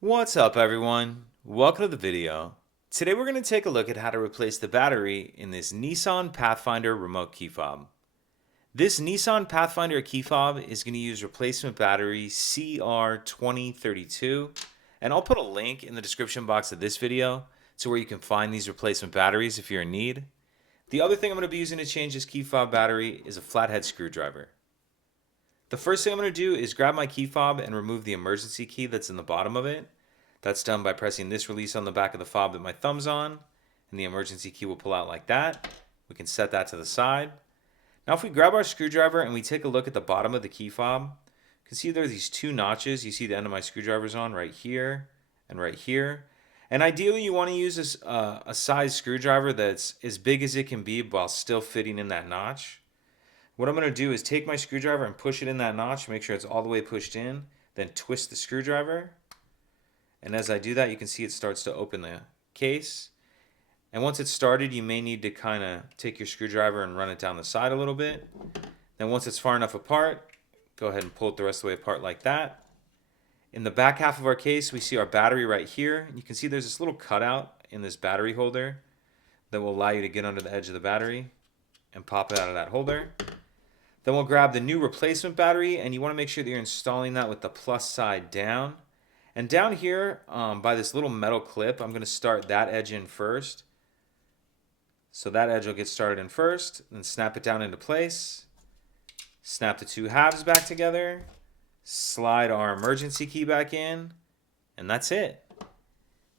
What's up everyone? Welcome to the video. Today we're going to take a look at how to replace the battery in this Nissan Pathfinder remote key fob. This Nissan Pathfinder key fob is going to use replacement battery CR2032, and I'll put a link in the description box of this video to where you can find these replacement batteries if you're in need. The other thing I'm going to be using to change this key fob battery is a flathead screwdriver. The first thing I'm going to do is grab my key fob and remove the emergency key that's in the bottom of it. That's done by pressing this release on the back of the fob that my thumb's on, and the emergency key will pull out like that. We can set that to the side. Now if we grab our screwdriver and we take a look at the bottom of the key fob, you can see there are these two notches. You see the end of my screwdriver's on right here and right here. And ideally you want to use a size screwdriver that's as big as it can be while still fitting in that notch. What I'm going to do is take my screwdriver and push it in that notch, make sure it's all the way pushed in, then twist the screwdriver. And as I do that, you can see it starts to open the case. And once it's started, you may need to kind of take your screwdriver and run it down the side a little bit. Then once it's far enough apart, go ahead and pull it the rest of the way apart like that. In the back half of our case, we see our battery right here. You can see there's this little cutout in this battery holder that will allow you to get under the edge of the battery and pop it out of that holder. Then we'll grab the new replacement battery, and you want to make sure that you're installing that with the plus side down. And down here by this little metal clip, I'm going to start that edge in first. So that edge will get started in first, then snap it down into place. Snap the two halves back together. Slide our emergency key back in. And that's it.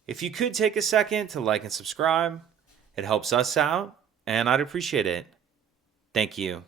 If you could take a second to like and subscribe, it helps us out, and I'd appreciate it. Thank you.